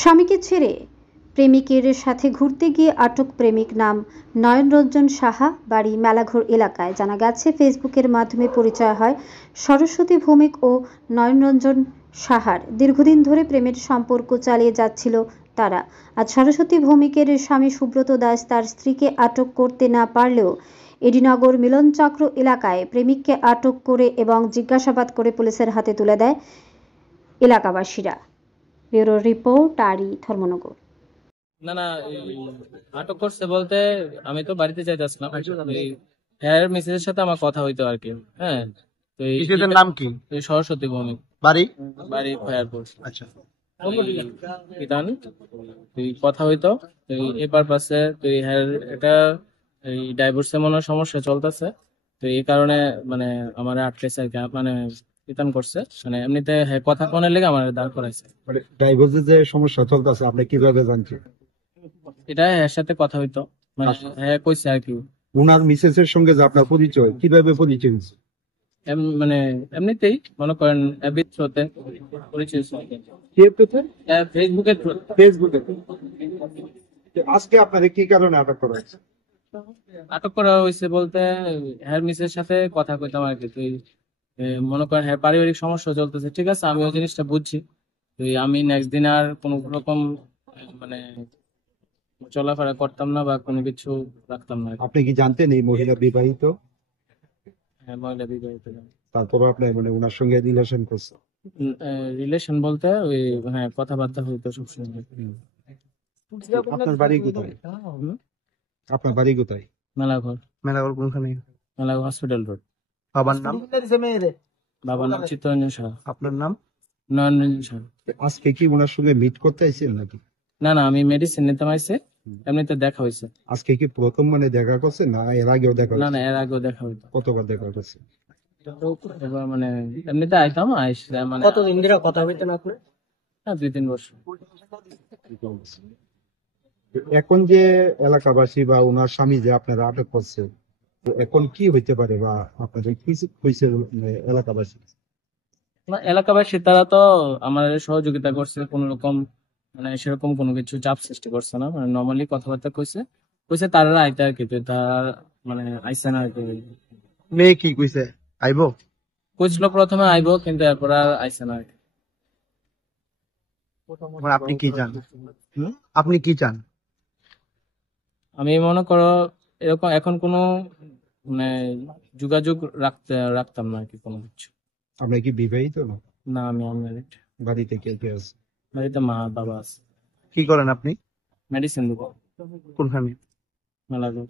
স্বামীকে ছেড়ে প্রেমিকের সাথে ঘুরতে গিয়ে আটক প্রেমিক, নাম নয়নরঞ্জন সাহা, বাড়ি মেলাঘর এলাকায়। জানা গেছে, ফেসবুকের মাধ্যমে পরিচয় হয় সরস্বতী ভৌমিক ও নয়নরঞ্জন সাহার। দীর্ঘদিন ধরে প্রেমের সম্পর্ক চালিয়ে যাচ্ছিল তারা। আজ সরস্বতী ভৌমিকের স্বামী সুব্রত দাস তার স্ত্রীকে আটক করতে না পারলেও এডিনগর মিলনচক্র এলাকায় প্রেমিককে আটক করে এবং জিজ্ঞাসাবাদ করে পুলিশের হাতে তুলে দেয় এলাকাবাসীরা। ব্যুরো রিপোর্ট, আরি, ধর্মনগর। না না, আটক করছে বলতে আমি তো বাড়িতে যাইতেছিলাম, হ্যাঁ মিসেসের সাথে আমার কথা হইতো আর কি। হ্যাঁ, তো নাম কি? সরস্বতী ভৌমিক, বাড়ি বাড়ি ফায়ারপুর। আচ্ছা, তুই কথা হইতো তুই এই পারপাসে, তুই হ্যাঁ এটা এই ডাইভোর্সে মনে হয় সমস্যা চলতেছে, তো এই কারণে মানে আমার আটকেছে আর কি, মানে রিটার্ন করছে, মানে এমনিতে হ্যাঁ কথা কোনের লেগে আমার দাঁড় করাইছে। মানে ডাইভোর্সের যে সমস্যা চলতেছে আপনি কিভাবে জানছেন? এটা এর সাথে কথা হইতো, মানে হ্যাঁ কইছে আর কি। উনার মিসেসের সঙ্গে যে আপনার পরিচয়, কিভাবে পরিচয় হয়েছে? মানে এমনিতেই মনে করেন অ্যাবির থ্রুতে পরিচয় হয়েছে। ফেসবুকের থ্রু। ফেসবুকে। আজকে আপনাদের কি কারণে আটক করা হয়েছে? আটক করা হয়েছে বলতে হ্যার মিসের সাথে কথা কইতাম আর কি। তুই মনে করেন হ্যাঁ পারিবারিক সমস্যা চলতেছে, ঠিক আছে, আমি ওই জিনিসটা বুঝছি। তুই আমি নেক্সট দিন আর কোনো রকম মানে চলাফেরা করতাম না বা কোনো কিছু রাখতাম না। আপনি কি জানতেন এই মহিলা বিবাহিত? হ্যাঁ, মহিলা বিবাহিত। তারপরে আপনি মানে ওনার সঙ্গে রিলেশন করছেন? রিলেশন বলতে ওই হ্যাঁ কথাবার্তা হইতো সবসময়। আপনার বাড়ি কোথায়? আপনার বাড়ি কোথায়? মেলাঘর। মেলাঘর কোনখানে? Melaghar hospital road. বাবার নাম? বাবার নাম চিত্তরঞ্জন সাহা। আপনার নাম? নয়নরঞ্জন সাহা। আজকে কি ওনার সঙ্গে মিট করতে আইছেন নাকি? না না, আমি মেডিসিন নিতে আইছে, এমনিতে দেখা হয়েছে। আজকে কি প্রথম মানে দেখা করছে না এর আগেও দেখা না হয়েছে? না, এর আগেও দেখা হইতো। কতবার দেখা করছে? এবার মানে এমনিতে আইতাম আইসা মানে কতদিন ধরে কথা হইতেন আপনি? হ্যাঁ 2-3 বছর। এখন যে এলাকাবাসী বা ওনার স্বামী যে আপনারা আটক করছে, তো এখন কি হইতে পারে বা আপনাদের কি হয়েছে এলাকাবাসী? না, এলাকাবাসী তারা তো আমার সহযোগিতা করছে, কোন রকম মানে সেরকম কোনো কিছু চাপ সৃষ্টি করছে না, মানে নর্মালি কথাবার্তা কইছে কইছে তারা আইতে আর কি। তো তার মানে আইসে না আর কি। মেয়ে কি কইছে আইবো? কইছিল প্রথমে আইবো, কিন্তু এরপর আর আইসে না আর কি। আপনি কি চান? আপনি কি চান? আমি মনে করো এরকম এখন কোনো মানে যোগাযোগ রাখতাম না আর কি কোনো কিছু। আপনি কি বিবাহিত? না, আমি আনম্যারিড। বাড়িতে কে কে আছে? বাড়িতে মা বাবা আছে। কি করেন আপনি? মেডিসিন দেবো। কোনখানে? মেলাঘর।